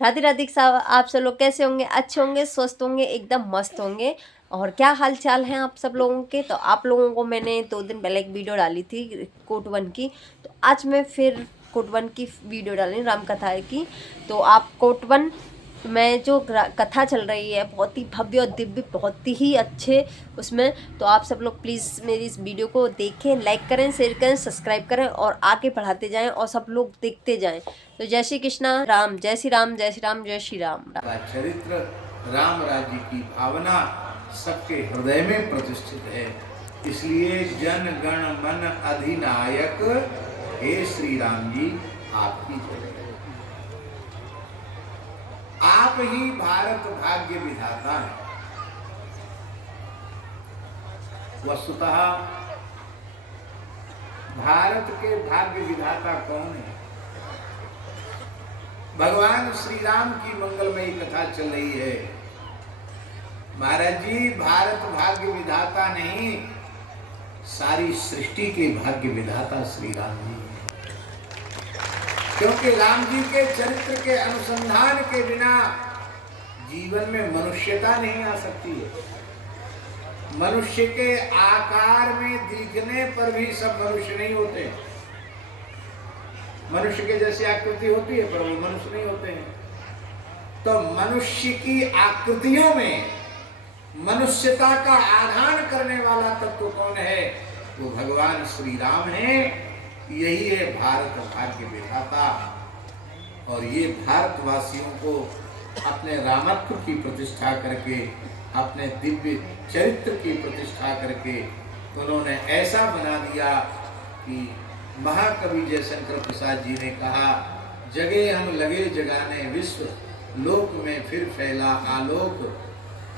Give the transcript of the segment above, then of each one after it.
राधे राधे साहब, आप सब लोग कैसे होंगे? अच्छे होंगे, स्वस्थ होंगे, एकदम मस्त होंगे। और क्या हाल चाल हैं आप सब लोगों के? तो आप लोगों को मैंने 2 दिन पहले एक वीडियो डाली थी कोट 1 की, तो आज मैं फिर कोट 1 की वीडियो डाली राम कथा की। तो आप कोट 1 में जो कथा चल रही है बहुत ही भव्य और दिव्य, बहुत ही अच्छे उसमें, तो आप सब लोग प्लीज़ मेरी इस वीडियो को देखें, लाइक करें, शेयर करें, सब्सक्राइब करें और आगे बढ़ाते जाएं और सब लोग देखते जाएं। तो जय श्री कृष्णा, राम, जय श्री राम, जय श्री राम, जय श्री राम। चरित्र राम राज्य की भावना सबके हृदय में प्रतिष्ठित है। इसलिए जन गण मन अधिनायक हे श्री राम जी आपकी जय। आप ही भारत भाग्य विधाता हैं। वस्तुतः भारत के भाग्य विधाता कौन है? भगवान श्री राम की मंगलमयी कथा चल रही है। महाराज जी, भारत भाग्य विधाता नहीं, सारी सृष्टि के भाग्य विधाता श्री राम जी हैं। क्योंकि राम जी के चरित्र के अनुसंधान के बिना जीवन में मनुष्यता नहीं आ सकती है। मनुष्य के आकार में दिखने पर भी सब मनुष्य नहीं होते। मनुष्य के जैसी आकृति होती है पर वो मनुष्य नहीं होते हैं। तो मनुष्य की आकृतियों में मनुष्यता का आधान करने वाला तत्व कौन है? वो भगवान श्री राम है। यही है भारत भाग्य विधाता। और ये भारतवासियों को अपने रामत्व की प्रतिष्ठा करके, अपने दिव्य चरित्र की प्रतिष्ठा करके उन्होंने ऐसा बना दिया कि महाकवि जयशंकर प्रसाद जी ने कहा, जगे हम लगे जगाने विश्व, लोक में फिर फैला आलोक,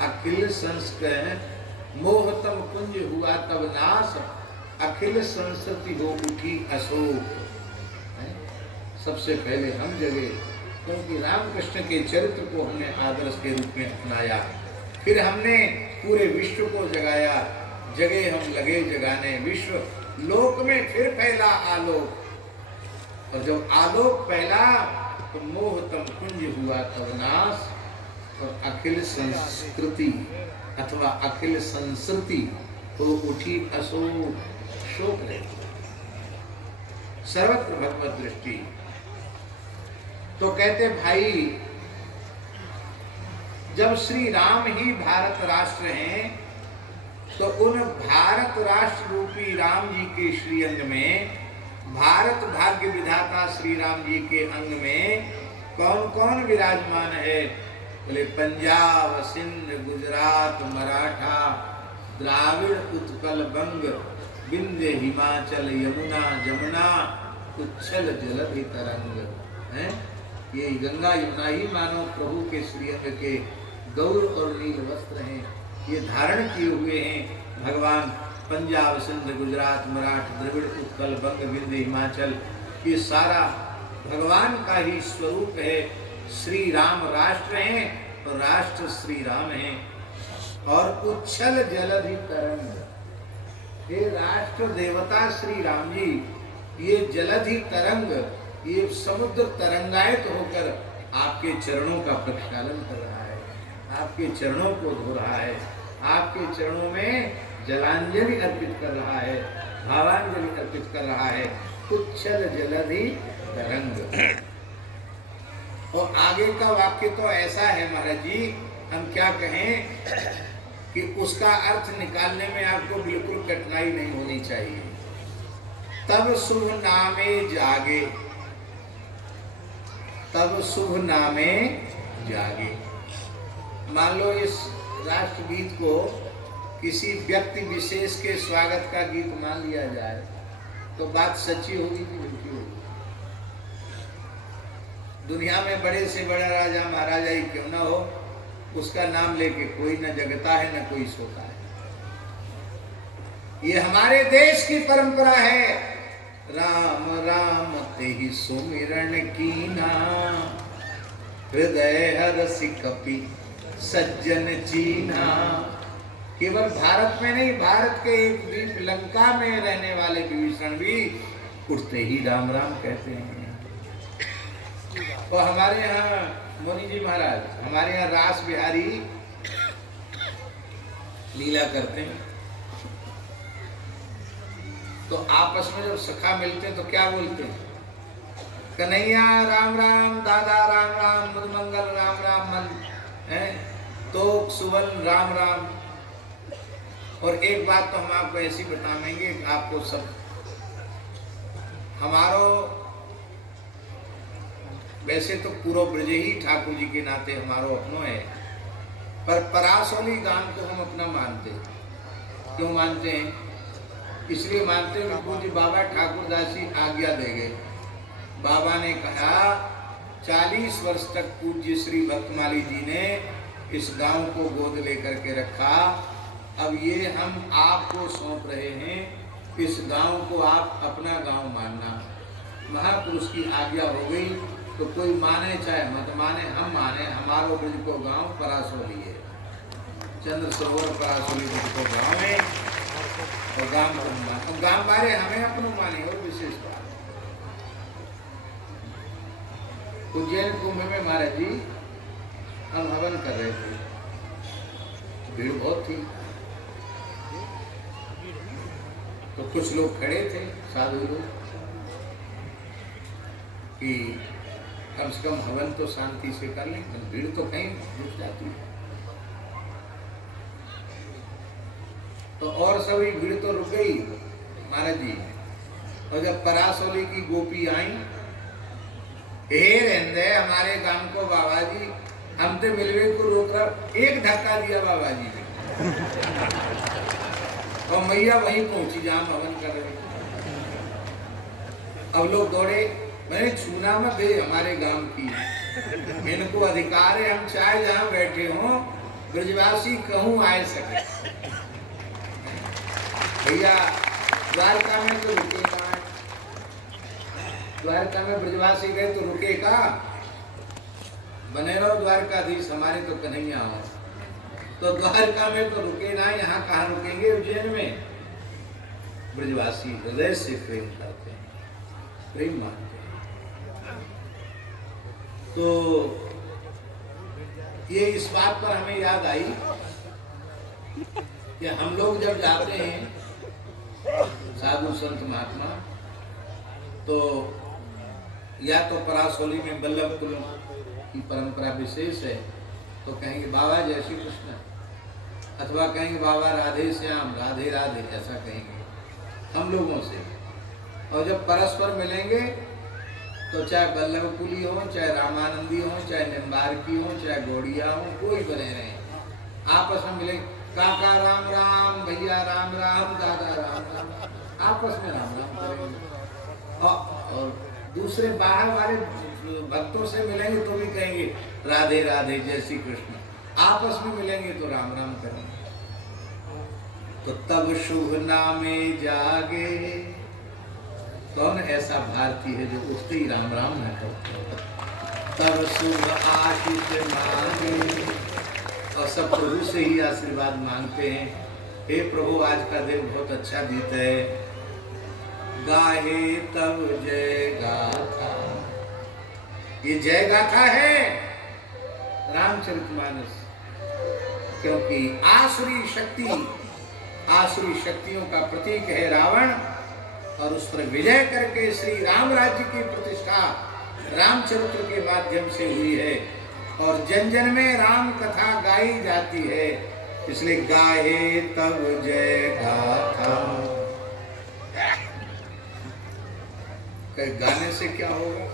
अखिल संस्कृत मोहतम कुंज हुआ तब नाश, अखिल संस्कृति हो उठी अशोक। सबसे पहले हम जगे, क्योंकि रामकृष्ण के चरित्र को हमने आदर्श के रूप में अपनाया। फिर हमने पूरे विश्व को जगाया। जगे हम लगे जगाने विश्व, लोक में फिर फैला आलोक। और जब आलोक फैला तो मोहतम कुंज हुआ तब नाश, और अखिल संस्कृति अथवा अखिल संस्कृति तो उठी अशोक। शोक नहीं, सर्वत्र भगवत दृष्टि। तो कहते भाई, जब श्री राम ही भारत राष्ट्र हैं, तो उन भारत राष्ट्र रूपी राम जी के श्री अंग में, भारत भाग्य विधाता श्री राम जी के अंग में कौन कौन विराजमान है? बोले पंजाब, सिंध, गुजरात, मराठा, द्राविड़, उत्कल, बंग, विंध्य, हिमाचल, यमुना, जमुना, उच्छल जलधि तरंग है। ये गंगा यमुना ही मानो प्रभु के श्री अंग के गौर और नील वस्त्र हैं। ये धारण किए हुए हैं भगवान। पंजाब, सिंध, गुजरात, मराठा, द्रविड़, उत्कल, बंग, विंध्य, हिमाचल, ये सारा भगवान का ही स्वरूप है। श्री राम राष्ट्र हैं तो राष्ट्र श्री राम हैं। और उच्छल जलधि तरंग, ये राष्ट्र देवता श्री राम जी, ये जलधि तरंग, ये समुद्र तरंगायित होकर आपके चरणों का प्रक्षालन कर रहा है, आपके चरणों को धो रहा है, आपके चरणों में जलांजलि अर्पित कर रहा है, भावांजलि अर्पित कर रहा है। उच्छल जलधि तरंग। और आगे का वाक्य तो ऐसा है महाराज जी, हम क्या कहें कि उसका अर्थ निकालने में आपको बिल्कुल कठिनाई नहीं होनी चाहिए। तब शुभ नामे जागे, तब शुभ नामे जागे। मान लो इस राष्ट्रगीत को किसी व्यक्ति विशेष के स्वागत का गीत मान लिया जाए, तो बात सच्ची होगी कि झूठी होगी? दुनिया में बड़े से बड़ा राजा महाराजा ही क्यों ना हो, उसका नाम लेके कोई न जगता है न कोई सोता है। ये हमारे देश की परंपरा है। राम राम तेहि सुमिरन कीना, हृदय हरसि कपि सज्जन चीना। केवल भारत में नहीं, भारत के एक द्वीप लंका में रहने वाले विभीषण भी उठते ही राम राम कहते हैं। और हमारे यहाँ मोनी जी महाराज, हमारे यहाँ रास बिहारी लीला करते हैं, तो आपस में जब सखा मिलते हैं तो क्या बोलते हैं? कन्हैया राम राम, दादा राम राम, मधुमंगल राम राम, मन है तो सुबल राम राम। और एक बात तो हम आपको ऐसी बताएंगे, आपको सब हमारो वैसे तो पूरा ब्रज ही ठाकुर जी के नाते हमारो अपनो है, पर परासौली गांव को हम अपना मानते हैं। क्यों मानते हैं? इसलिए मानते हैं कि पूज्य बाबा ठाकुरदास जी आज्ञा दे गए। बाबा ने कहा 40 वर्ष तक पूज्य श्री भक्तमाली जी ने इस गांव को गोद लेकर के रखा, अब ये हम आपको सौंप रहे हैं, इस गांव को आप अपना गांव मानना। महापुरुष की आज्ञा हो गई तो कोई माने चाहे मत माने, हम माने हमारो ब्रज को गांव परासौली है, चंद्र सरोवर परासौली ब्रज को गांव है, और गांव को मान, गांव बारे हमें अपनो माने और विशेष बात। उज्जैन कुंभ में महाराज जी हम हवन कर रहे थे, भीड़ बहुत थी, तो कुछ लोग खड़े थे साधु लोग कि कम से कम हवन तो शांति से कर लें, भीड़ तो कहीं रुक जाती है। तो और सभी भीड़ तो रुक गई महाराज जी, और जब परासौली की गोपी आई, हे रहंदे हमारे गांव को बाबा जी, हम तो मिलवे को रोक रहा, एक धक्का दिया बाबा जी ने, और मैया वहीं पहुंची जहां हवन कर रहे थे। अब लोग दौड़े, मैंने छूना मत दे हमारे गांव की, इनको अधिकार है, हम चाहे जहां बैठे हों ब्रजवासी कहूं आए सके। भैया द्वारका में तो रुके कहाँ? द्वारका में ब्रजवासी गए तो रुके कहाँ? बने रहो द्वारकाधीश, हमारे तो कन्हैया हो, तो द्वारका में तो रुके ना, यहाँ कहाँ रुकेंगे? उज्जैन में ब्रजवासी हृदय से प्रेम करते हैं, प्रेम मानते हैं। तो ये इस बात पर हमें याद आई कि हम लोग जब जाते हैं साधु संत महात्मा, तो या तो परासौली में बल्लभ कुल की परंपरा विशेष है, तो कहेंगे बाबा जय श्री कृष्ण, अथवा कहेंगे बाबा राधे श्याम, राधे राधे, ऐसा कहेंगे हम लोगों से। और जब परस्पर मिलेंगे तो चाहे बल्लभ कुली हो, चाहे रामानंदी हो, चाहे निम्बारकी हो, चाहे गौड़िया हो, कोई बने रहे, आपस में मिलेंगे, काका राम राम, भैया राम राम, दादा राम राम, आपस में राम राम करेंगे। और दूसरे बाहर वाले भक्तों से मिलेंगे तो भी कहेंगे राधे राधे जय श्री कृष्ण, आपस में मिलेंगे तो राम राम करेंगे। तो तब शुभ नामे जागे, कौन ऐसा भारतीय है जो उठते ही राम राम न करते? तब शुभ आशीष मांगे, और सब प्रभु से ही आशीर्वाद मांगते हैं, हे प्रभु आज का दिन बहुत अच्छा बीता है, गाहे तब जय गाथा। ये जय गाथा है रामचरितमानस, क्योंकि आसुरी शक्ति, आसुरी शक्तियों का प्रतीक है रावण, और उस पर विजय करके श्री राम राज्य की प्रतिष्ठा रामचरित्र के माध्यम से हुई है, और जन जन में राम कथा गाई जाती है, इसलिए गाहे तब जय गाथा। गाने से क्या होगा?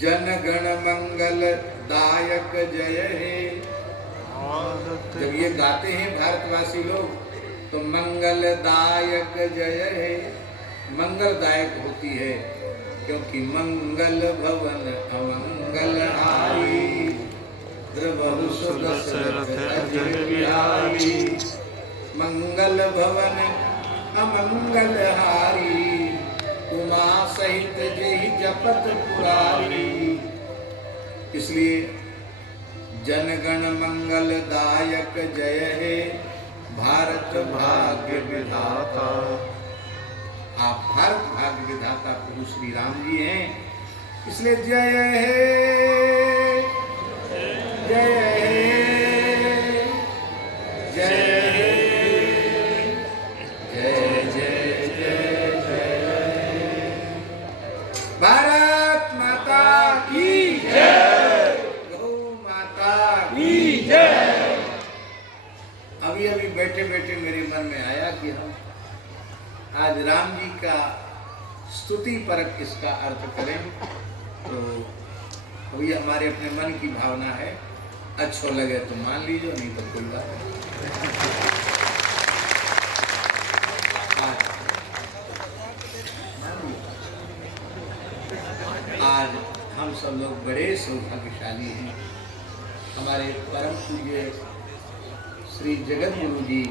जन गण मंगल दायक जय है। जब ये गाते हैं भारतवासी लोग तो मंगलदायक जय है, मंगलदायक होती है, क्योंकि मंगल भवन अमंगल हारी, द्रवहु सुदशरथ अजर बिहारी। मंगल भवन अमंगल हारी, उमा सहित जेहि जपत पुरारी। इसलिए जनगण मंगल दायक जय है, भारत भाग्य विधाता। आप भारत भाग्य विधाता प्रभु श्री राम जी हैं, इसलिए जय है आज राम जी का स्तुति परक इसका अर्थ करें तो वही हमारे अपने मन की भावना है। अच्छो लगे तो मान लीजिए, नहीं तो कोई बात नहीं। आज हम सब लोग बड़े सौभाग्यशाली हैं। हमारे परम पूज्य श्री जगत गुरु जी